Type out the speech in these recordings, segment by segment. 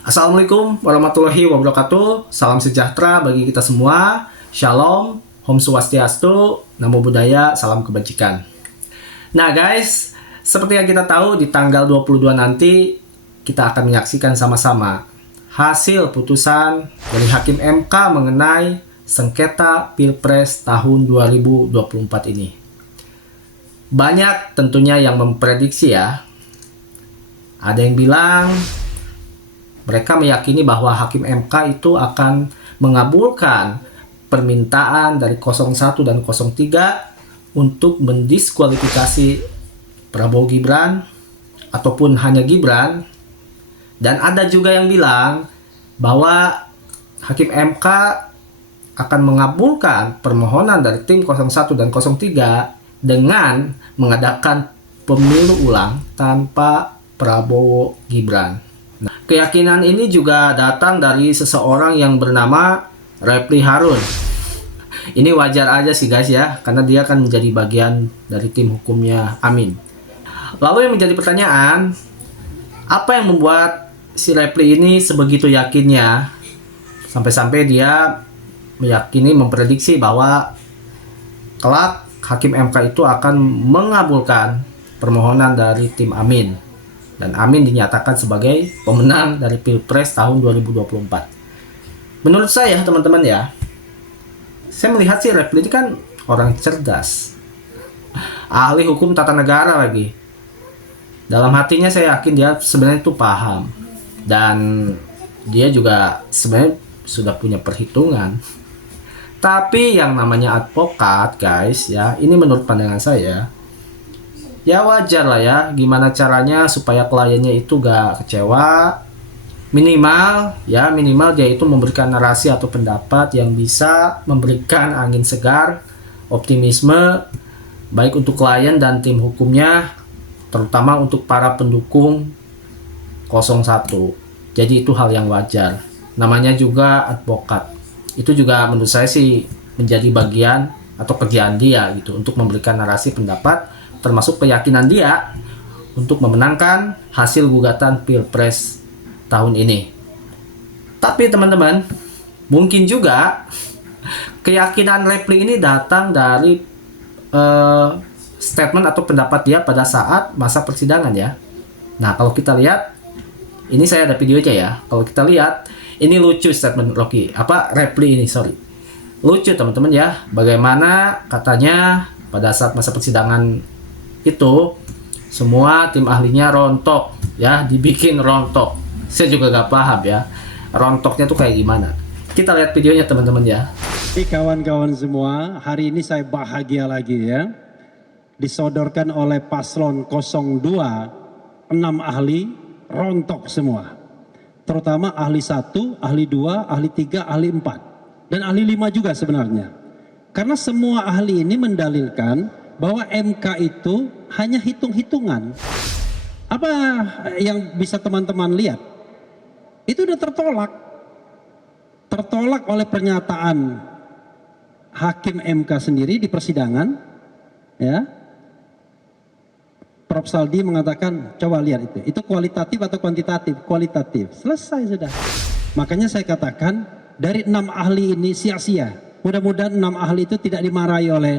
Assalamualaikum warahmatullahi wabarakatuh. Salam sejahtera bagi kita semua. Shalom, Om Swastiastu, Namo Buddhaya, salam kebajikan. Nah guys, seperti yang kita tahu di tanggal 22 nanti kita akan menyaksikan sama-sama hasil putusan dari Hakim MK mengenai sengketa Pilpres tahun 2024 ini. Banyak tentunya yang memprediksi ya. Ada yang bilang mereka meyakini bahwa Hakim MK itu akan mengabulkan permintaan dari 01 dan 03 untuk mendiskualifikasi Prabowo Gibran ataupun hanya Gibran. Dan ada juga yang bilang bahwa Hakim MK akan mengabulkan permohonan dari tim 01 dan 03 dengan mengadakan pemilu ulang tanpa Prabowo Gibran. Nah, keyakinan ini juga datang dari seseorang yang bernama Refli Harun. Ini wajar aja sih guys ya, karena dia kan menjadi bagian dari tim hukumnya Amin. Lalu yang menjadi pertanyaan, apa yang membuat si Refli ini sebegitu yakinnya sampai-sampai dia meyakini, memprediksi bahwa kelak Hakim MK itu akan mengabulkan permohonan dari tim Amin. Dan Amin dinyatakan sebagai pemenang dari Pilpres tahun 2024. Menurut saya teman-teman ya, saya melihat si Refli ini kan orang cerdas, ahli hukum tata negara lagi. Dalam hatinya saya yakin dia sebenarnya itu paham. Dan dia juga sebenarnya sudah punya perhitungan. Tapi yang namanya advokat guys ya, ini menurut pandangan saya, ya wajar lah ya, gimana caranya supaya kliennya itu gak kecewa. Minimal dia itu memberikan narasi atau pendapat yang bisa memberikan angin segar, optimisme baik untuk klien dan tim hukumnya, terutama untuk para pendukung 01. Jadi itu hal yang wajar, namanya juga advokat. Itu juga menurut saya sih menjadi bagian atau kerjaan dia gitu, untuk memberikan narasi pendapat termasuk keyakinan dia untuk memenangkan hasil gugatan Pilpres tahun ini. Tapi teman-teman, mungkin juga keyakinan Refli ini datang dari statement atau pendapat dia pada saat masa persidangan ya. Nah, kalau kita lihat, ini saya ada videonya ya. Kalau kita lihat, ini lucu statement Refli ini, sorry. Lucu teman-teman ya, bagaimana katanya pada saat masa persidangan itu semua tim ahlinya rontok ya, dibikin rontok. Saya juga gak paham ya, rontoknya tuh kayak gimana. Kita lihat videonya teman-teman ya. Kawan-kawan semua, hari ini saya bahagia lagi ya. Disodorkan oleh paslon 02, 6 ahli rontok semua. Terutama ahli 1, ahli 2, ahli 3, ahli 4. Dan ahli 5 juga sebenarnya. Karena semua ahli ini mendalilkan bahwa MK itu hanya hitung-hitungan. Apa yang bisa teman-teman lihat? Itu udah tertolak. Tertolak oleh pernyataan Hakim MK sendiri di persidangan. Ya. Prof. Saldi mengatakan, coba lihat itu. Itu kualitatif atau kuantitatif? Kualitatif. Selesai sudah. Makanya saya katakan, dari 6 ahli ini sia-sia. Mudah-mudahan 6 ahli itu tidak dimarahi oleh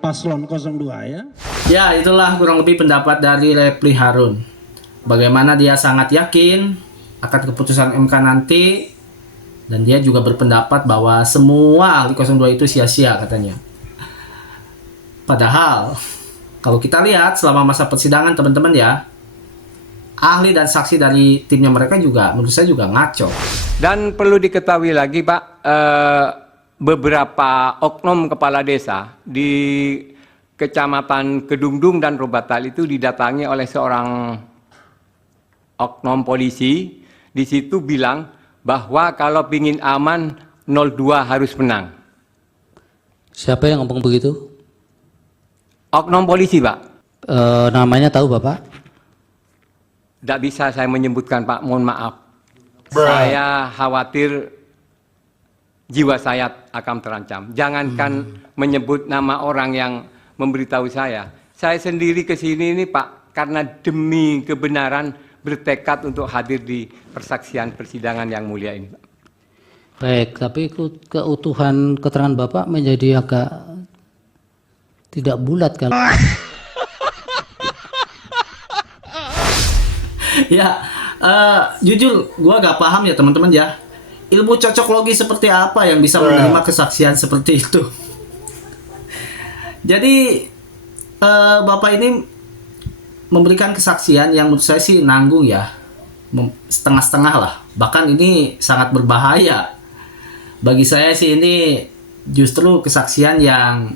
Paslon 02 ya. Ya, itulah kurang lebih pendapat dari Refli Harun. Bagaimana dia sangat yakin akan keputusan MK nanti, dan dia juga berpendapat bahwa semua ahli 02 itu sia-sia katanya. Padahal kalau kita lihat selama masa persidangan teman-teman ya, ahli dan saksi dari timnya mereka juga menurut saya juga ngaco. Dan perlu diketahui lagi Pak, beberapa oknum kepala desa di Kecamatan Kedungdung dan Robatal itu didatangi oleh seorang oknum polisi. Di situ bilang bahwa kalau pingin aman 02 harus menang. Siapa yang ngomong begitu? Oknum polisi Pak. Namanya tahu Bapak? Tidak bisa saya menyebutkan Pak, mohon maaf. Saya khawatir jiwa saya akan terancam. Jangankan menyebut nama orang yang memberitahu saya. Saya sendiri ke sini ini Pak, karena demi kebenaran bertekad untuk hadir di persaksian persidangan yang mulia ini. Baik, tapi keutuhan keterangan Bapak menjadi agak tidak bulat kalau Ya, jujur gue gak paham ya teman-teman ya. Ilmu cocok logi seperti apa yang bisa menerima kesaksian seperti itu. Jadi Bapak ini memberikan kesaksian yang menurut saya sih nanggung ya, setengah-setengah lah. Bahkan ini sangat berbahaya. Bagi saya sih ini justru kesaksian yang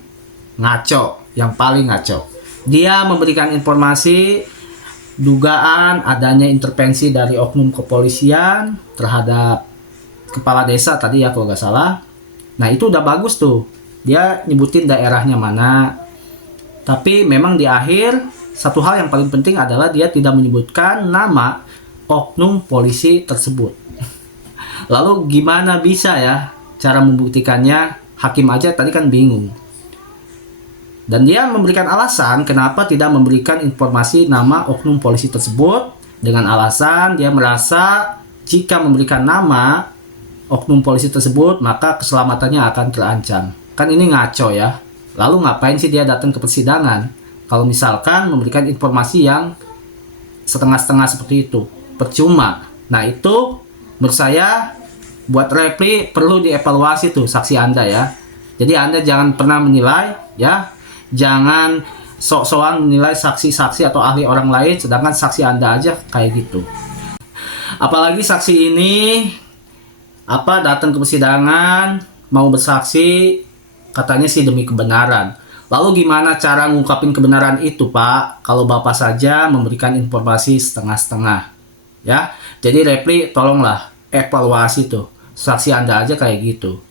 ngaco, yang paling ngaco. Dia memberikan informasi dugaan adanya intervensi dari oknum kepolisian terhadap kepala desa tadi ya kalau nggak salah. Nah itu udah bagus tuh, dia nyebutin daerahnya mana. Tapi memang di akhir satu hal yang paling penting adalah dia tidak menyebutkan nama oknum polisi tersebut. Lalu gimana bisa ya cara membuktikannya? Hakim aja tadi kan bingung. Dan dia memberikan alasan kenapa tidak memberikan informasi nama oknum polisi tersebut, dengan alasan dia merasa jika memberikan nama oknum polisi tersebut maka keselamatannya akan terancam. Kan ini ngaco ya. Lalu ngapain sih dia datang ke persidangan kalau misalkan memberikan informasi yang setengah-setengah seperti itu? Percuma. Nah itu menurut saya buat Repli perlu dievaluasi tuh saksi Anda ya. Jadi Anda jangan pernah menilai ya. Jangan sok-sokan menilai saksi-saksi atau ahli orang lain sedangkan saksi Anda aja kayak gitu. Apalagi saksi ini datang ke persidangan mau bersaksi katanya sih demi kebenaran. Lalu gimana cara ngungkapin kebenaran itu, Pak? Kalau Bapak saja memberikan informasi setengah-setengah. Ya. Jadi Repli tolonglah evaluasi tuh. Saksi Anda aja kayak gitu.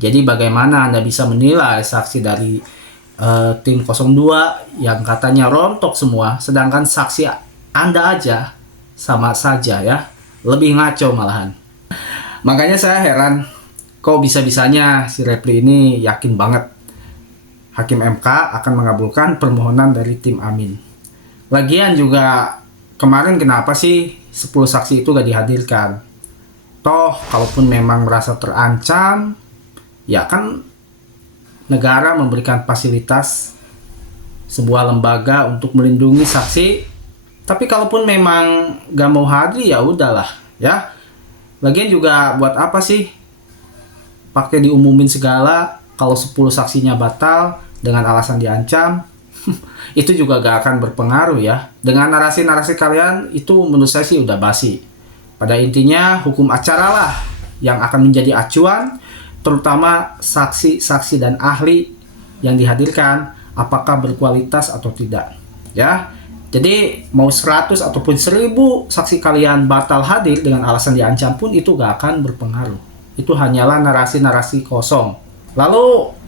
Jadi bagaimana Anda bisa menilai saksi dari tim 02 yang katanya rontok semua, sedangkan saksi Anda aja sama saja ya, lebih ngaco malahan. Makanya saya heran, kok bisa-bisanya si Repli ini yakin banget Hakim MK akan mengabulkan permohonan dari tim Amin. Lagian juga kemarin kenapa sih 10 saksi itu gak dihadirkan? Toh kalaupun memang merasa terancam, ya kan negara memberikan fasilitas sebuah lembaga untuk melindungi saksi. Tapi kalaupun memang gak mau hadir ya udahlah ya. Lagian juga buat apa sih pakai diumumin segala kalau 10 saksinya batal dengan alasan diancam. Itu juga gak akan berpengaruh ya. Dengan narasi-narasi kalian itu menurut saya sih udah basi. Pada intinya hukum acara lah yang akan menjadi acuan, terutama saksi-saksi dan ahli yang dihadirkan apakah berkualitas atau tidak ya. Jadi mau 100 ataupun 1000 saksi kalian batal hadir dengan alasan diancam pun itu gak akan berpengaruh. Itu hanyalah narasi-narasi kosong. Lalu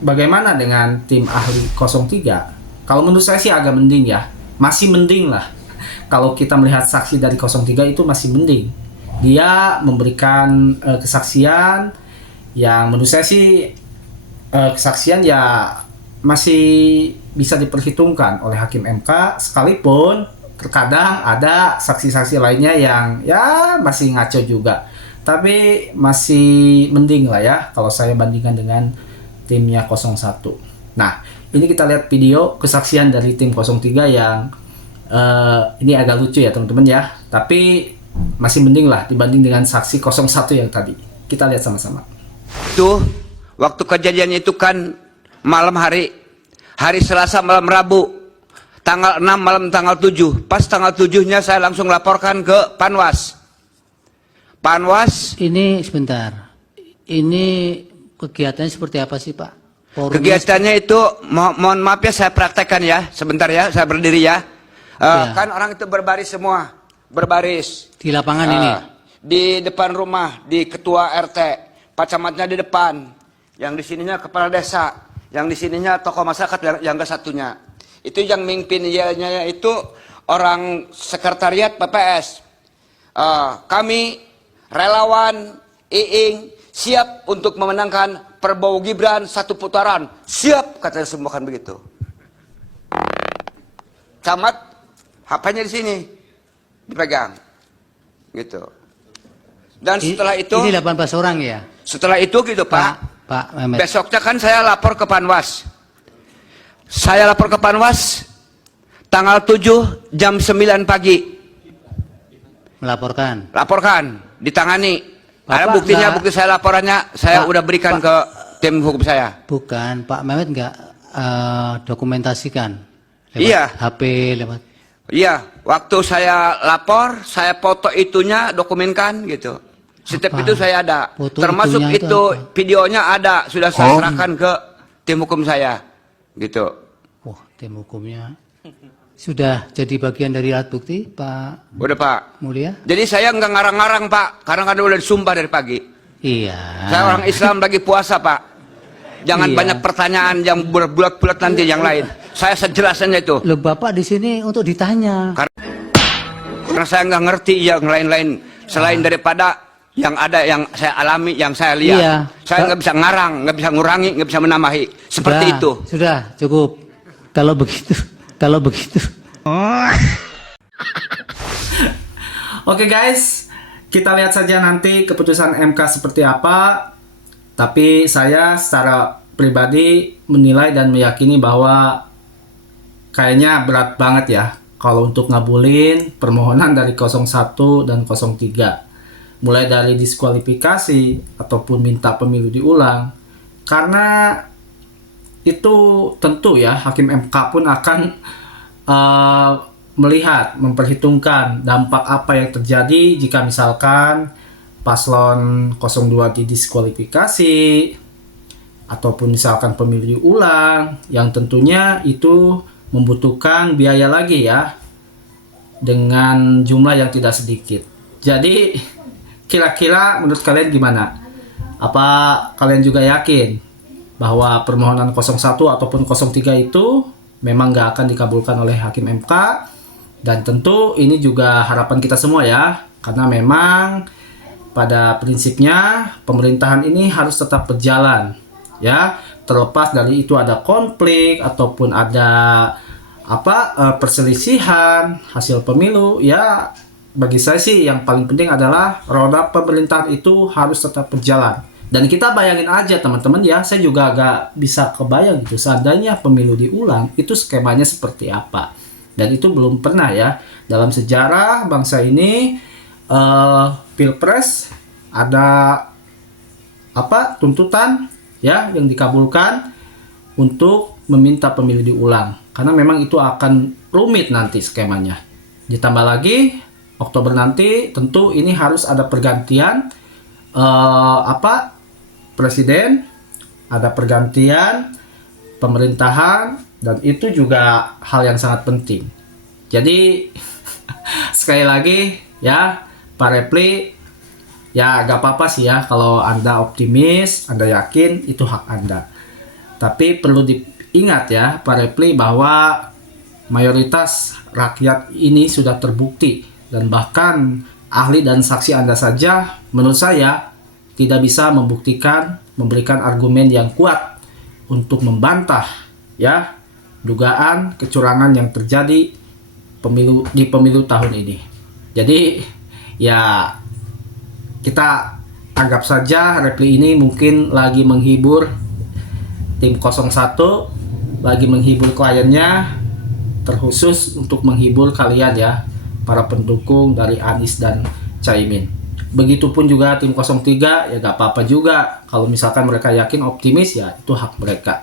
bagaimana dengan tim ahli 03? Kalau menurut saya sih agak mending ya. Masih mending lah. Kalau kita melihat saksi dari 03 itu masih mending. Dia memberikan kesaksian yang menurut saya sih kesaksian ya masih bisa diperhitungkan oleh Hakim MK, sekalipun terkadang ada saksi-saksi lainnya yang ya masih ngaco juga. Tapi masih mending lah ya kalau saya bandingkan dengan timnya 01. Nah, ini kita lihat video kesaksian dari tim 03 yang ini agak lucu ya teman-teman ya. Tapi masih mending lah dibanding dengan saksi 01 yang tadi. Kita lihat sama-sama. Itu waktu kejadiannya itu kan malam hari Selasa malam Rabu, tanggal 6 malam tanggal 7. Pas tanggal 7-nya saya langsung laporkan ke Panwas. ini sebentar. Ini kegiatannya seperti apa sih, Pak? Forumnya kegiatannya itu mohon maaf ya saya praktekkan ya, sebentar ya, saya berdiri ya. Kan orang itu berbaris semua, berbaris di lapangan ini. Di depan rumah, di ketua RT, Pak Camatnya di depan, yang di sininya kepala desa, yang di sininya tokoh masyarakat yang ke satunya. Itu yang mimpin yelnya itu orang sekretariat PPS. Kami relawan Iing siap untuk memenangkan Prabowo Gibran 1 putaran. Siap, katanya semua kan begitu. Camat HP-nya di sini. dipegang. Gitu. Dan setelah itu, Ini 18 orang ya? setelah itu gitu Pak, Pak Mehmet. besoknya kan saya lapor ke Panwas. Saya lapor ke Panwas tanggal 7 jam 9 pagi. Melaporkan. Laporkan, ditangani. Ada Bapak buktinya, nggak- bukti saya laporannya, saya Pak- udah berikan ke tim hukum saya. Bukan, Pak Mehmet nggak dokumentasikan? Lewat Iya. HP, lewat... Iya, waktu saya lapor, saya foto itunya, dokumenkan gitu. Setiap Apa? itu saya ada. Foto Termasuk itunya itu itu apa? videonya ada, sudah saya serahkan ke tim hukum saya. Gitu. Wah, tim hukumnya. Sudah jadi bagian dari alat bukti, Pak Udah Pak. Mulia? Jadi saya nggak ngarang-ngarang Pak, karena kan udah disumpah dari pagi. Iya. Saya orang Islam lagi puasa Pak. Jangan Iya. banyak pertanyaan yang berbulat-bulat nanti yang lain. Saya sejelasnya itu. Loh, Bapak di sini untuk ditanya. Karena saya nggak ngerti yang lain-lain selain daripada yang ada yang saya alami, yang saya lihat. Iya. Saya nggak bisa ngarang, nggak bisa ngurangi, nggak bisa menambahi. Seperti Sudah, itu. Sudah, cukup. Kalau begitu. Oke guys, kita lihat saja nanti keputusan MK seperti apa. Tapi saya secara pribadi menilai dan meyakini bahwa kayaknya berat banget ya kalau untuk ngabulin permohonan dari 01 dan 03. Mulai dari diskualifikasi ataupun minta pemilu diulang. Karena itu tentu ya hakim MK pun akan melihat, memperhitungkan dampak apa yang terjadi jika misalkan paslon 02 didiskualifikasi ataupun misalkan pemilu diulang, yang tentunya itu membutuhkan biaya lagi ya dengan jumlah yang tidak sedikit. Jadi kira-kira menurut kalian gimana? Apa kalian juga yakin bahwa permohonan 01 ataupun 03 itu memang nggak akan dikabulkan oleh hakim MK? Dan tentu ini juga harapan kita semua ya, karena memang pada prinsipnya pemerintahan ini harus tetap berjalan ya, terlepas dari itu ada konflik ataupun ada perselisihan hasil pemilu ya. Bagi saya sih yang paling penting adalah roda pemerintahan itu harus tetap berjalan. Dan kita bayangin aja teman-teman ya, saya juga agak bisa kebayang gitu seandainya pemilu diulang itu skemanya seperti apa. Dan itu belum pernah ya dalam sejarah bangsa ini pilpres ada tuntutan ya yang dikabulkan untuk meminta pemilu diulang, karena memang itu akan rumit nanti skemanya. Ditambah lagi Oktober nanti tentu ini harus ada pergantian presiden, ada pergantian pemerintahan, dan itu juga hal yang sangat penting. Jadi sekali lagi ya Pak Repli, ya gak apa-apa sih ya kalau Anda optimis, Anda yakin, itu hak Anda. Tapi perlu diingat ya Pak Repli bahwa mayoritas rakyat ini sudah terbukti, dan bahkan ahli dan saksi Anda saja menurut saya tidak bisa memberikan argumen yang kuat untuk membantah ya dugaan kecurangan yang terjadi di pemilu tahun ini. Jadi ya kita anggap saja Repli ini mungkin lagi menghibur tim 01, lagi menghibur kliennya, terkhusus untuk menghibur kalian ya, para pendukung dari Anies dan Caimin. Begitupun juga tim 03 ya gak apa-apa juga kalau misalkan mereka yakin optimis, ya itu hak mereka.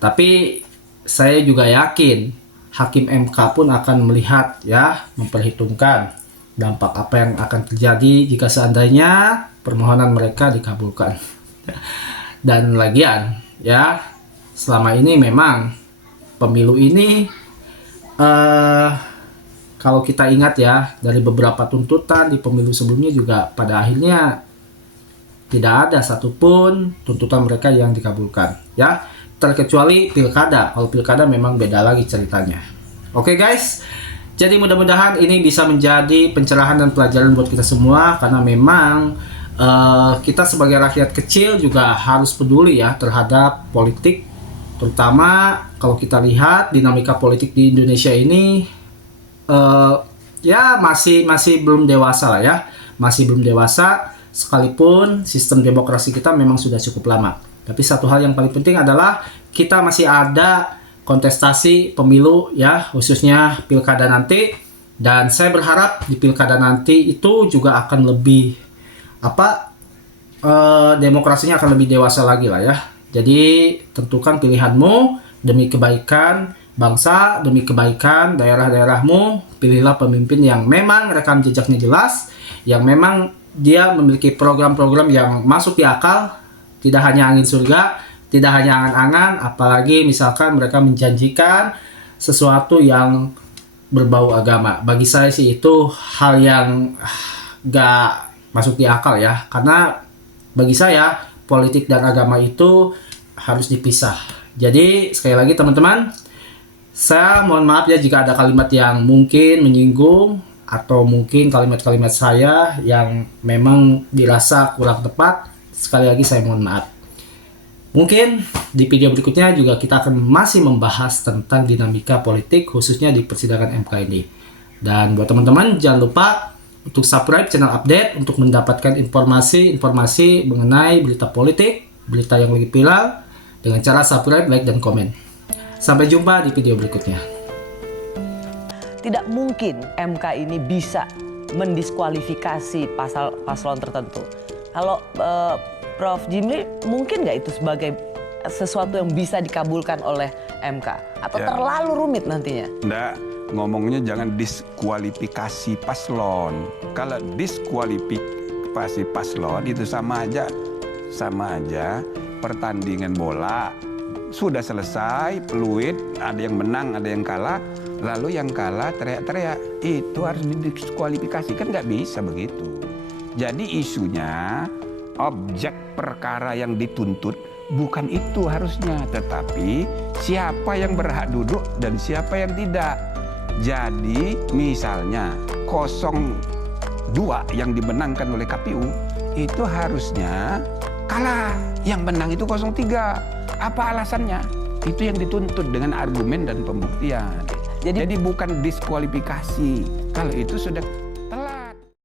Tapi saya juga yakin hakim MK pun akan melihat ya, memperhitungkan dampak apa yang akan terjadi jika seandainya permohonan mereka dikabulkan. Dan lagian ya, selama ini memang pemilu ini kalau kita ingat ya, dari beberapa tuntutan di pemilu sebelumnya juga pada akhirnya tidak ada satupun tuntutan mereka yang dikabulkan ya, terkecuali pilkada. Kalau pilkada memang beda lagi ceritanya. Oke guys, jadi mudah-mudahan ini bisa menjadi pencerahan dan pelajaran buat kita semua, karena memang kita sebagai rakyat kecil juga harus peduli ya terhadap politik, terutama kalau kita lihat dinamika politik di Indonesia ini ya masih belum dewasa lah ya, masih belum dewasa sekalipun sistem demokrasi kita memang sudah cukup lama. Tapi satu hal yang paling penting adalah kita masih ada kontestasi pemilu ya, khususnya pilkada nanti, dan saya berharap di pilkada nanti itu juga akan lebih demokrasinya akan lebih dewasa lagi lah ya. Jadi tentukan pilihanmu demi kebaikan bangsa, demi kebaikan daerah-daerahmu. Pilihlah pemimpin yang memang rekam jejaknya jelas, yang memang dia memiliki program-program yang masuk di akal, tidak hanya angin surga, tidak hanya angan-angan, apalagi misalkan mereka menjanjikan sesuatu yang berbau agama. Bagi saya sih itu hal yang gak masuk di akal ya, karena bagi saya politik dan agama itu harus dipisah. Jadi sekali lagi teman-teman, saya mohon maaf ya jika ada kalimat yang mungkin menyinggung atau mungkin kalimat-kalimat saya yang memang dirasa kurang tepat. Sekali lagi saya mohon maaf. Mungkin di video berikutnya juga kita akan masih membahas tentang dinamika politik khususnya di persidangan MK ini. Dan buat teman-teman jangan lupa untuk subscribe channel update untuk mendapatkan informasi-informasi mengenai berita politik, berita yang lagi viral dengan cara subscribe, like, dan komen. Sampai jumpa di video berikutnya. Tidak mungkin MK ini bisa mendiskualifikasi paslon tertentu. Kalau Prof. Jimli, mungkin nggak itu sebagai sesuatu yang bisa dikabulkan oleh MK? Atau terlalu rumit nantinya? Nggak, ngomongnya jangan diskualifikasi paslon. Kalau diskualifikasi paslon itu sama aja pertandingan bola. Sudah selesai, peluit, ada yang menang, ada yang kalah, lalu yang kalah teriak-teriak, itu harus didiskualifikasi, kan nggak bisa begitu. Jadi isunya, objek perkara yang dituntut bukan itu harusnya, tetapi siapa yang berhak duduk dan siapa yang tidak. Jadi misalnya 02 yang dimenangkan oleh KPU, itu harusnya kalah, yang menang itu 03. Apa alasannya? Itu yang dituntut dengan argumen dan pembuktian. Jadi bukan diskualifikasi. Kalau itu sudah